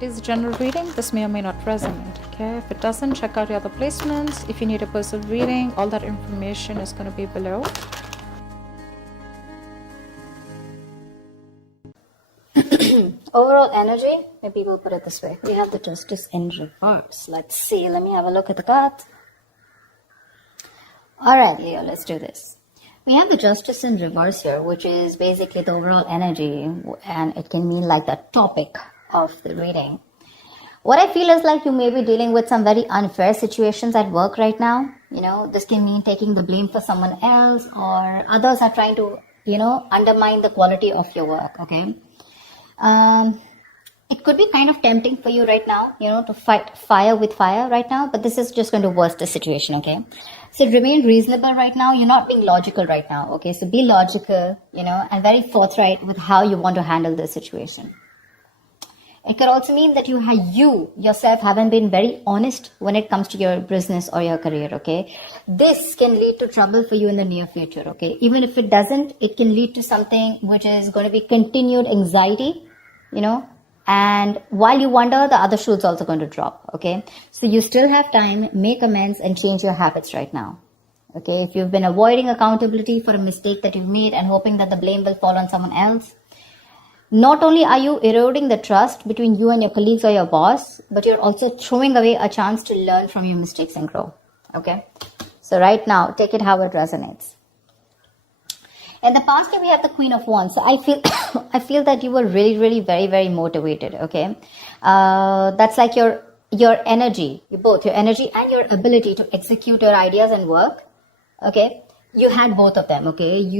It is a general reading. This may or may not resonate. Okay, if it doesn't, check out your other placements. If you need a personal reading, all that information is going to be below. Overall energy, maybe we'll put it this way. We have the Justice in reverse. Let's see. Let me have a look at the cards. Alright, Leo, let's do this. We have the Justice in reverse here, which is basically the overall energy, and it can mean like the topic of the reading. What I feel is like you may be dealing with some very unfair situations at work right now. You know, this can mean taking the blame for someone else, or others are trying to, undermine the quality of your work, okay? It could be kind of tempting for you right now, to fight fire with fire right now, but this is just going to worsen the situation, okay? So remain reasonable right now. You're not being logical right now, okay? So be logical, and very forthright with how you want to handle this situation. It could also mean that you yourself haven't been very honest when it comes to your business or your career, okay? This can lead to trouble for you in the near future, okay? Even if it doesn't, it can lead to something which is going to be continued anxiety, and while you wonder, the other shoe is also going to drop, okay? So you still have time, make amends and change your habits right now, okay? If you've been avoiding accountability for a mistake that you've made and hoping that the blame will fall on someone else, not only are you eroding the trust between you and your colleagues or your boss, but you're also throwing away a chance to learn from your mistakes and grow, okay? So right now, take it how it resonates. In the past year, we have the Queen of Wands. So I feel that you were really, really very, very motivated, okay? That's like your energy, your energy and your ability to execute your ideas and work, okay? You had both of them, okay?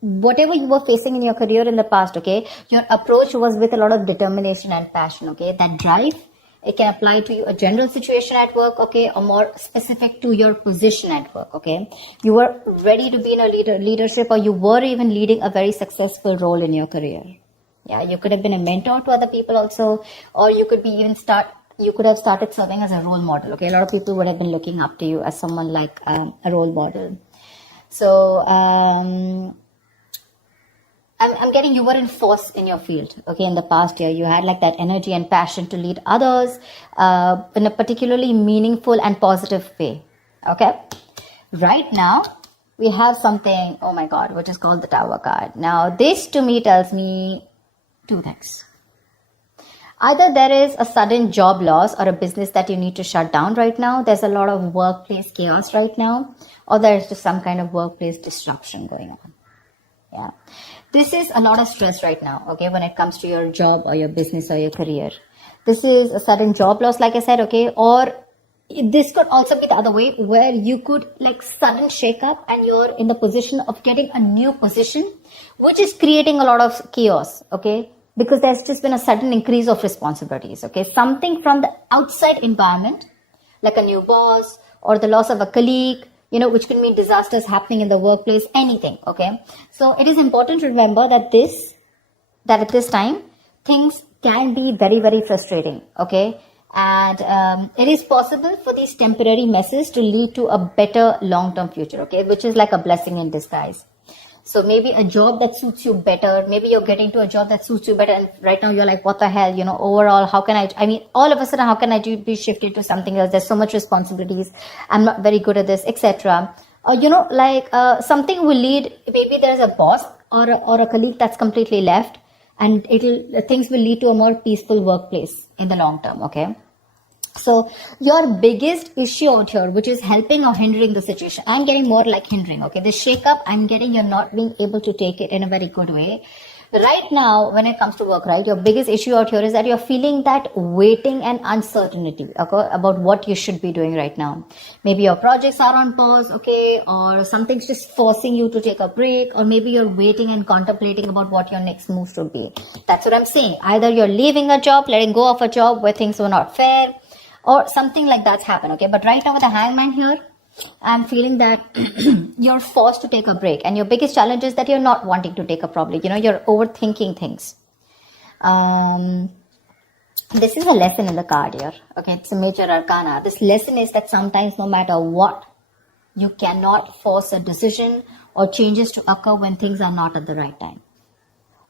Whatever you were facing in your career in the past, okay, your approach was with a lot of determination and passion, okay? That drive, it can apply to you a general situation at work, okay, or more specific to your position at work, okay? You were ready to be in a leadership, or you were even leading a very successful role in your career. Yeah, you could have been a mentor to other people also, or you could be you could have started serving as a role model, okay? A lot of people would have been looking up to you as someone like a role model. So, I'm getting you were in force in your field, okay, in the past year. You had like that energy and passion to lead others in a particularly meaningful and positive way, okay? Right now, we have something, oh my God, which is called the Tower card. Now, this to me tells me two things. Either there is a sudden job loss or a business that you need to shut down right now. There's a lot of workplace chaos right now, or there's just some kind of workplace disruption going on. Yeah. This is a lot of stress right now, okay, when it comes to your job or your business or your career. This is a sudden job loss, like I said, okay, or this could also be the other way, where you could like sudden shake up and you're in the position of getting a new position, which is creating a lot of chaos, okay, because there's just been a sudden increase of responsibilities, okay, something from the outside environment, like a new boss or the loss of a colleague, which can mean disasters happening in the workplace, anything, okay? So it is important to remember that at this time, things can be very, very frustrating, okay? And it is possible for these temporary messes to lead to a better long-term future, okay? Which is like a blessing in disguise. So maybe a job that suits you better, maybe you're getting to a job that suits you better, and right now you're like, what the hell, overall, how can all of a sudden, how can I be shifted to something else? There's so much responsibilities. I'm not very good at this, etc. Something will lead, maybe there's a boss or a colleague that's completely left, and things will lead to a more peaceful workplace in the long term, okay? So your biggest issue out here, which is helping or hindering the situation, I'm getting more like hindering, okay? The shake up, I'm getting you're not being able to take it in a very good way. Right now, when it comes to work, right, your biggest issue out here is that you're feeling that waiting and uncertainty, okay, about what you should be doing right now. Maybe your projects are on pause, okay, or something's just forcing you to take a break, or maybe you're waiting and contemplating about what your next move should be. That's what I'm saying. Either you're leaving a job, letting go of a job where things were not fair, or something like that's happened, okay? But right now with the Hangman here, I'm feeling that you're forced to take a break. And your biggest challenge is that you're not wanting to take a probably, you're overthinking things. This is a lesson in the card here, okay? It's a major arcana. This lesson is that sometimes no matter what, you cannot force a decision or changes to occur when things are not at the right time.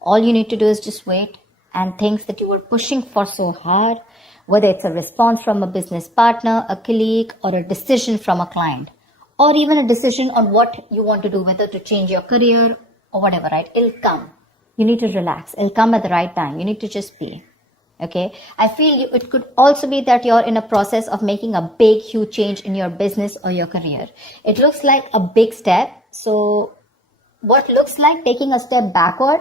All you need to do is just wait, and things that you were pushing for so hard, whether it's a response from a business partner, a colleague, or a decision from a client, or even a decision on what you want to do, whether to change your career or whatever, right? It'll come. You need to relax. It'll come at the right time. You need to just be. Okay. I feel it could also be that you're in a process of making a big, huge change in your business or your career. It looks like a big step. So what looks like taking a step backward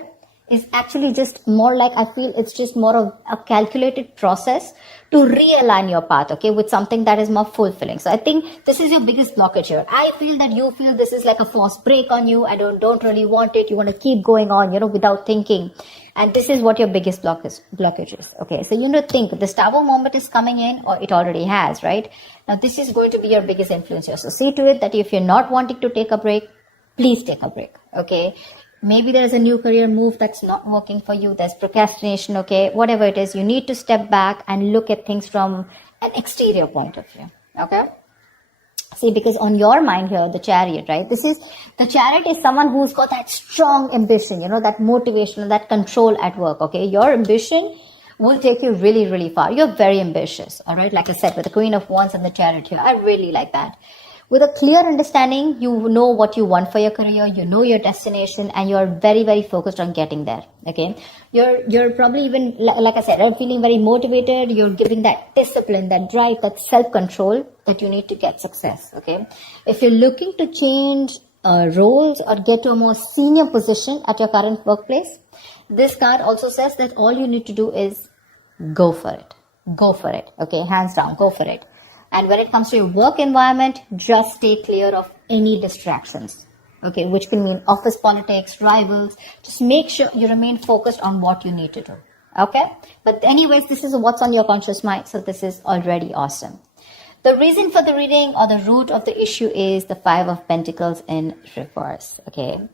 is actually just more like, I feel it's just more of a calculated process to realign your path, okay, with something that is more fulfilling. So I think this is your biggest blockage here. I feel that you feel this is like a forced break on you. I don't really want it. You want to keep going on, without thinking. And this is what your biggest blockage is. Okay, so you need to think this Tower moment is coming in, or it already has, right? Now this is going to be your biggest influence here. So see to it that if you're not wanting to take a break, please take a break. Okay, maybe there's a new career move that's not working for you. There's procrastination. Okay, whatever it is, you need to step back and look at things from an exterior point of view. Okay. See, because on your mind here, the Chariot, right? The Chariot is someone who's got that strong ambition, that motivation, that control at work, okay? Your ambition will take you really, really far. You're very ambitious, all right? Like I said, with the Queen of Wands and the Chariot here, I really like that. With a clear understanding, you know what you want for your career, you know your destination, and you're very, very focused on getting there, okay? You're probably even, like I said, feeling very motivated. You're giving that discipline, that drive, that self-control that you need to get success, okay? If you're looking to change roles or get to a more senior position at your current workplace, this card also says that all you need to do is go for it. Go for it, okay? Hands down, go for it. And when it comes to your work environment, just stay clear of any distractions, okay, which can mean office politics, rivals. Just make sure you remain focused on what you need to do, okay? But anyways, this is what's on your conscious mind, so this is already awesome. The reason for the reading or the root of the issue is the Five of Pentacles in reverse, okay?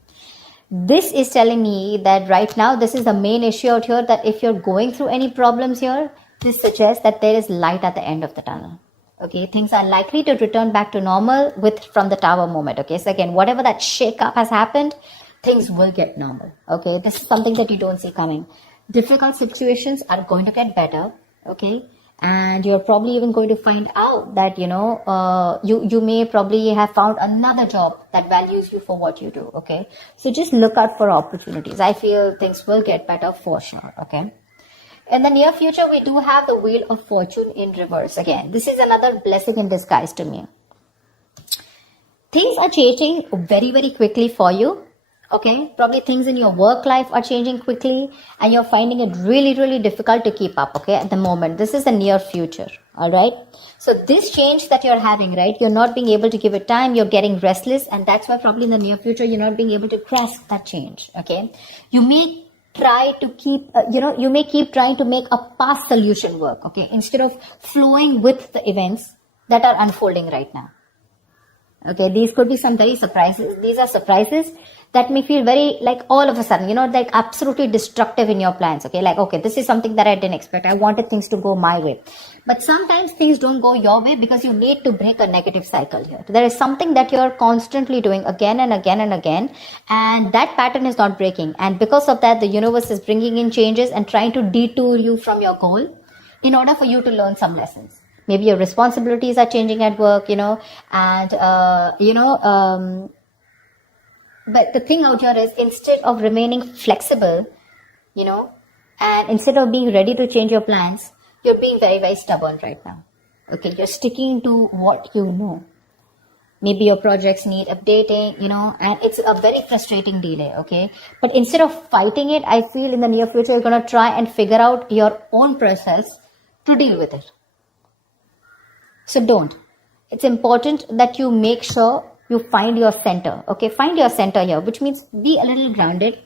This is telling me that right now, this is the main issue out here, that if you're going through any problems here, this suggests that there is light at the end of the tunnel. Okay, things are likely to return back to normal from the Tower moment. Okay, so again, whatever that shake-up has happened, things will get normal. Okay, this is something that you don't see coming. Difficult situations are going to get better. Okay, and you're probably even going to find out that, you may probably have found another job that values you for what you do. Okay, so just look out for opportunities. I feel things will get better for sure. Okay. In the near future, we do have the Wheel of Fortune in reverse. Again, this is another blessing in disguise to me. Things are changing very, very quickly for you. Okay, probably things in your work life are changing quickly and you're finding it really, really difficult to keep up, okay, at the moment. This is the near future, all right? So this change that you're having, right, you're not being able to give it time, you're getting restless, and that's why probably in the near future, you're not being able to grasp that change, okay? You may try to keep, you may keep trying to make a past solution work, okay, instead of flowing with the events that are unfolding right now. Okay, these could be some very surprises. These are surprises that may feel very, like, all of a sudden, like absolutely destructive in your plans. Okay, like, okay, this is something that I didn't expect. I wanted things to go my way. But sometimes things don't go your way because you need to break a negative cycle here. There is something that you're constantly doing again and again and again, and that pattern is not breaking. And because of that, the universe is bringing in changes and trying to detour you from your goal in order for you to learn some lessons. Maybe your responsibilities are changing at work, but the thing out here is, instead of remaining flexible, and instead of being ready to change your plans, you're being very, very stubborn right now. Okay, you're sticking to what you know. Maybe your projects need updating, and it's a very frustrating delay, okay? But instead of fighting it, I feel in the near future, you're going to try and figure out your own process to deal with it. So don't. It's important that you make sure you find your center. Okay, find your center here, which means be a little grounded.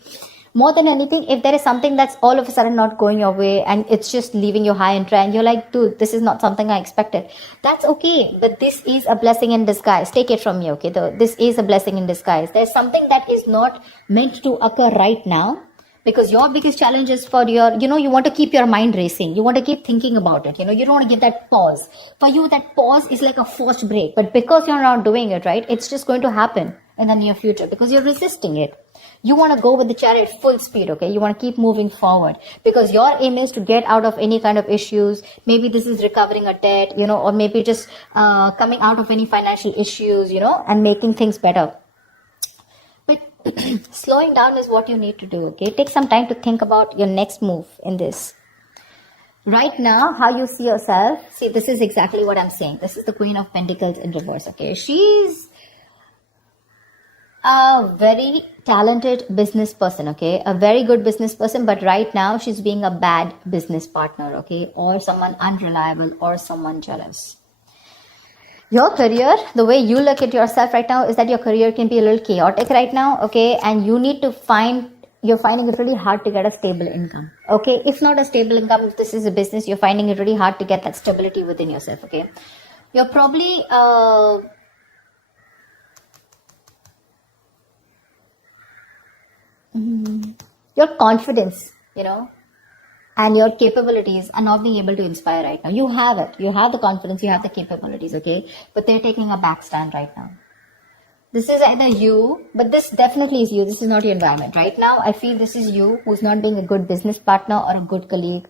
More than anything, if there is something that's all of a sudden not going your way and it's just leaving you high and dry and you're like, dude, this is not something I expected. That's okay, but this is a blessing in disguise. Take it from me, okay? This is a blessing in disguise. There's something that is not meant to occur right now. Because your biggest challenge is for your, you want to keep your mind racing. You want to keep thinking about it. You don't want to give that pause. For you, that pause is like a forced break. But because you're not doing it, right, it's just going to happen in the near future because you're resisting it. You want to go with the chariot full speed, okay? You want to keep moving forward because your aim is to get out of any kind of issues. Maybe this is recovering a debt, or maybe just coming out of any financial issues, and making things better. But slowing down is what you need to do, okay? Take some time to think about your next move in this. Right now, how you see yourself, see, this is exactly what I'm saying. This is the Queen of Pentacles in reverse, okay? She's a very talented business person, okay? A very good business person, but right now she's being a bad business partner, okay? Or someone unreliable or someone jealous. Your career, the way you look at yourself right now is that your career can be a little chaotic right now, okay? And you need to you're finding it really hard to get a stable income, okay? If not a stable income, if this is a business, you're finding it really hard to get that stability within yourself, okay? You're probably your confidence, and your capabilities are not being able to inspire right now. You have it. You have the confidence, you have the capabilities, okay? But they're taking a back stand right now. This is either you, but this definitely is you. This is not your environment. Right now, I feel this is you who's not being a good business partner or a good colleague,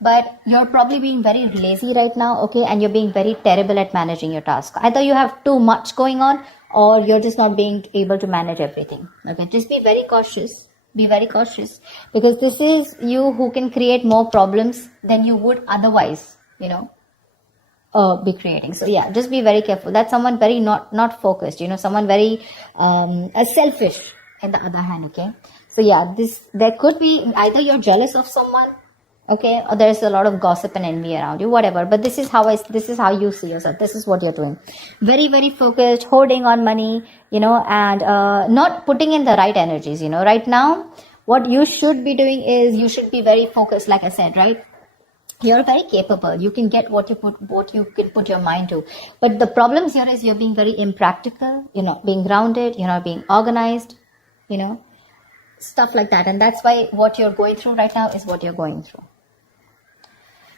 but you're probably being very lazy right now, okay? And you're being very terrible at managing your task. Either you have too much going on or you're just not being able to manage everything, okay? Just be very cautious. Be very cautious because this is you who can create more problems than you would otherwise, be creating. So yeah, just be very careful. That's someone very not focused, someone very selfish in the other hand, okay? So yeah, there could be either you're jealous of someone, okay, or there's a lot of gossip and envy around you, whatever. But this is how you see yourself. This is what you're doing. Very, very focused, holding on money, and not putting in the right energies, Right now, what you should be doing is you should be very focused, like I said, right? You're very capable. You can get what you can put your mind to. But the problems here is you're being very impractical, you're not being grounded, you're not being organized, stuff like that. And that's why what you're going through right now is what you're going through.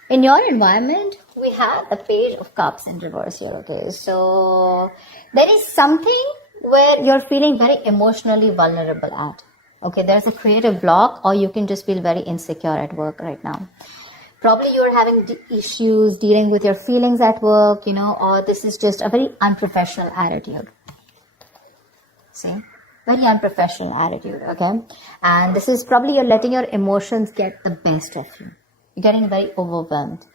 In your environment, we have the Page of Cups in reverse here, okay? So there is something where you're feeling very emotionally vulnerable at, okay? There's a creative block, or you can just feel very insecure at work right now. Probably you're having issues dealing with your feelings at work, or this is just a very unprofessional attitude. See? Very unprofessional attitude, okay? And this is probably you're letting your emotions get the best of you. You're getting very overwhelmed.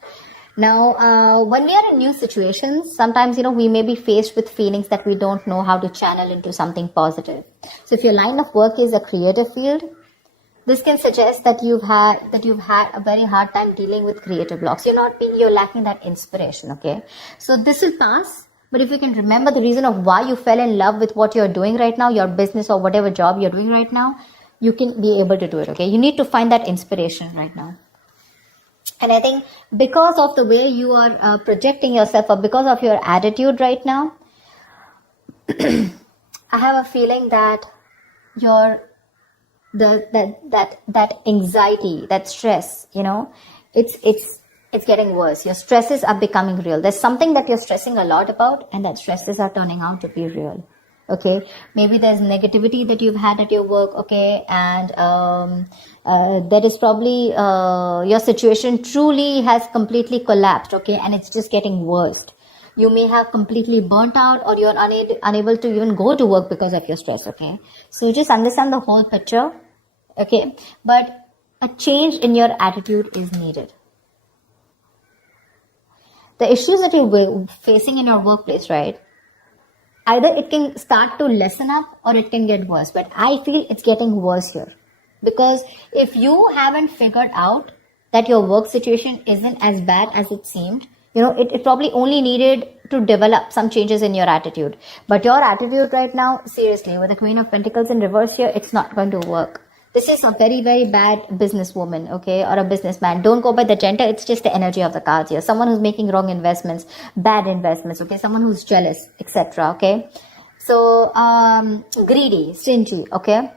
Now, when we are in new situations, sometimes, we may be faced with feelings that we don't know how to channel into something positive. So if your line of work is a creative field, this can suggest that you've had a very hard time dealing with creative blocks. You're lacking that inspiration, okay? So this will pass, but if you can remember the reason of why you fell in love with what you're doing right now, your business or whatever job you're doing right now, you can be able to do it, okay? You need to find that inspiration right now. And I think because of the way you are projecting yourself, or because of your attitude right now, I have a feeling that that anxiety, that stress, it's getting worse. Your stresses are becoming real. There's something that you're stressing a lot about, and that stresses are turning out to be real. Okay, maybe there's negativity that you've had at your work, okay, and that is probably your situation truly has completely collapsed, okay, and it's just getting worse. You may have completely burnt out, or you're unable to even go to work because of your stress, okay? So just understand the whole picture, okay? But a change in your attitude is needed. The issues that you're facing in your workplace, right? Either it can start to lessen up or it can get worse. But I feel it's getting worse here. Because if you haven't figured out that your work situation isn't as bad as it seemed, it probably only needed to develop some changes in your attitude. But your attitude right now, seriously, with the Queen of Pentacles in reverse here, it's not going to work. This is a very, very bad businesswoman, okay, or a businessman. Don't go by the gender. It's just the energy of the cards here. Someone who's making wrong investments, bad investments, okay, someone who's jealous, etc., okay. So, greedy, stingy, okay.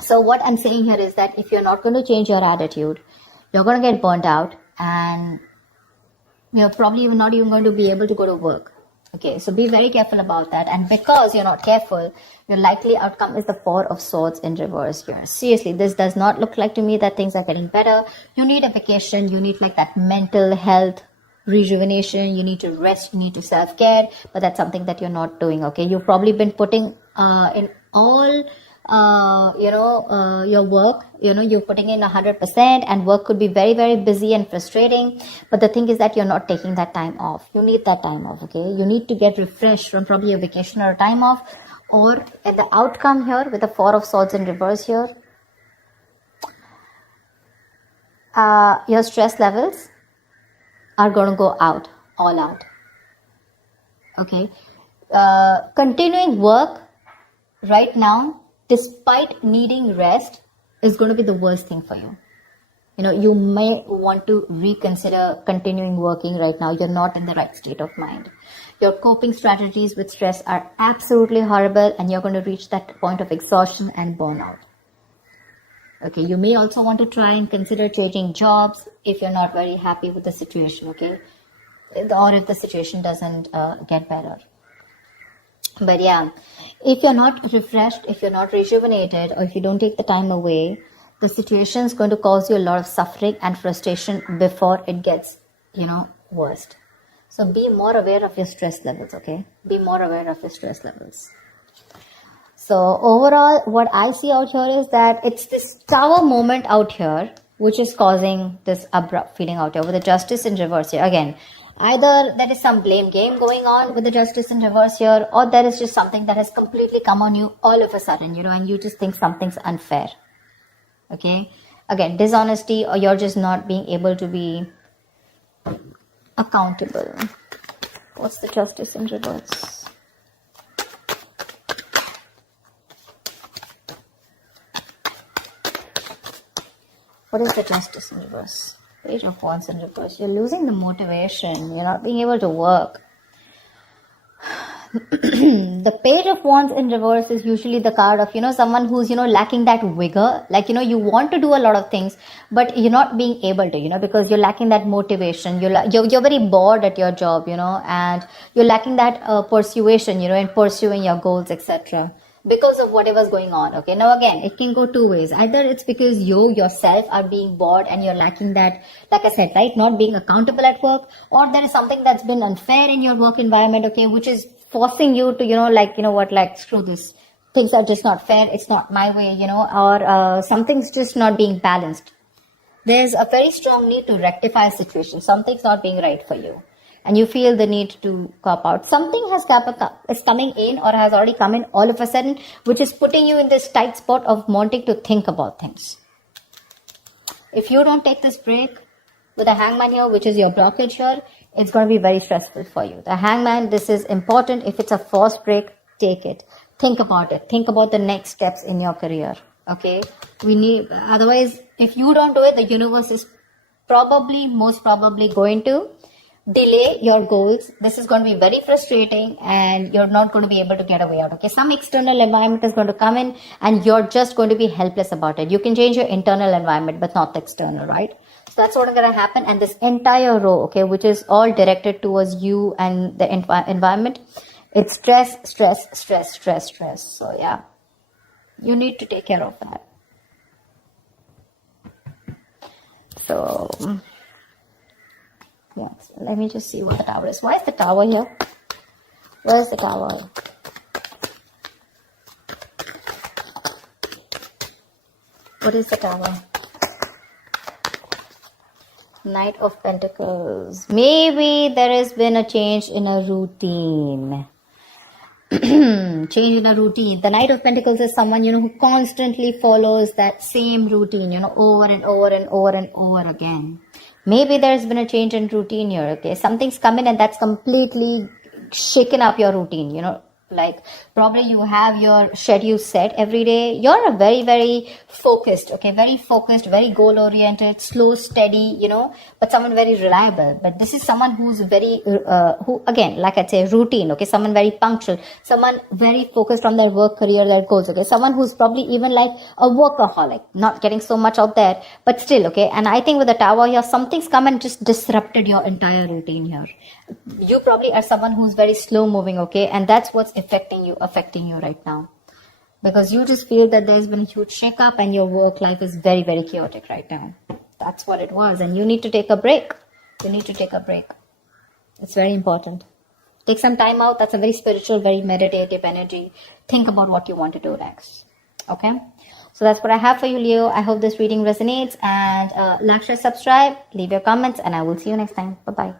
So what I'm saying here is that if you're not going to change your attitude, you're going to get burnt out, and you're probably not even going to be able to go to work, Okay, so be very careful about that. And because you're not careful, your likely outcome is the Four of Swords in reverse here. Seriously, this does not look like to me that things are getting better. You need a vacation. You need like that mental health rejuvenation. You need to rest. You need to self-care. But that's something that you're not doing, okay? You've probably been putting in all your work, you're putting in 100%, and work could be very, very busy and frustrating. But the thing is that you're not taking that time off. You need that time off, okay? You need to get refreshed from probably a vacation or a time off. Or at the outcome here with the Four of Swords in reverse here, your stress levels are going to go out, all out. Okay. Continuing work right now, despite needing rest, is going to be the worst thing for you. You may want to reconsider continuing working right now. You're not in the right state of mind. Your coping strategies with stress are absolutely horrible, and you're going to reach that point of exhaustion and burnout. Okay, you may also want to try and consider changing jobs if you're not very happy with the situation, okay? Or if the situation doesn't get better. But yeah, if you're not refreshed, if you're not rejuvenated, or if you don't take the time away, the situation is going to cause you a lot of suffering and frustration before it gets, worst. So be more aware of your stress levels, okay? Be more aware of your stress levels. So overall, what I see out here is that it's this Tower moment out here, which is causing this abrupt feeling out here with the Justice in reverse here. Again, either there is some blame game going on with the Justice in reverse here, or there is just something that has completely come on you all of a sudden, and you just think something's unfair. Okay? Again, dishonesty, or you're just not being able to be accountable. What's the Justice in reverse? What is the Justice in reverse? Page of Wands in reverse. You're losing the motivation. You're not being able to work. The Page of Wands in reverse is usually the card of, someone who's, lacking that vigor. Like, you want to do a lot of things, but you're not being able to, because you're lacking that motivation. You're very bored at your job, and you're lacking that persuasion, in pursuing your goals, etc. Because of whatever's going on. Okay, now again, it can go two ways. Either it's because you yourself are being bored and you're lacking that, like I said, right, not being accountable at work, or there is something that's been unfair in your work environment, okay, which is forcing you to, screw this. Things are just not fair. It's not my way, or something's just not being balanced. There's a very strong need to rectify a situation. Something's not being right for you, and you feel the need to cop out. Something is coming in, or has already come in all of a sudden, which is putting you in this tight spot of wanting to think about things. If you don't take this break with the Hangman here, which is your blockage here, it's going to be very stressful for you. The Hangman, this is important. If it's a forced break, take it. Think about it. Think about the next steps in your career. Okay? Otherwise, if you don't do it, the universe is most probably going to delay your goals. This is going to be very frustrating, and you're not going to be able to get away out. Okay, some external environment is going to come in, and you're just going to be helpless about it. You can change your internal environment, but not the external, right? So that's what's going to happen. And this entire row, okay, which is all directed towards you and the environment, it's stress, stress, stress, stress, stress. So yeah, you need to take care of that. So yes, let me just see what the Tower is. Why is the Tower here? Where is the Tower? What is the Tower? Knight of Pentacles. Maybe there has been a change in a routine. Change in a routine. The Knight of Pentacles is someone, who constantly follows that same routine, over and over and over and over again. Maybe there's been a change in routine here, okay? Something's come in and that's completely shaken up your routine, Like probably you have your schedule set every day. You're a very, very focused, okay, very focused, very goal oriented, slow, steady, but someone very reliable. But this is someone who's very, who again, like I'd say, routine, okay, someone very punctual, someone very focused on their work, career, their goals, okay, someone who's probably even like a workaholic, not getting so much out there, but still, okay. And I think with the Tower here, something's come and just disrupted your entire routine here. You probably are someone who's very slow moving, okay, and that's what's affecting you right now, because you just feel that there's been a huge shake-up and your work life is very, very chaotic right now. That's what it was, and you need to take a break. It's very important. Take some time out. That's a very spiritual, very meditative energy. Think about what you want to do next. Okay, so that's what I have for you, Leo. I hope this reading resonates, and like, share, subscribe, leave your comments, and I will see you next time. Bye bye.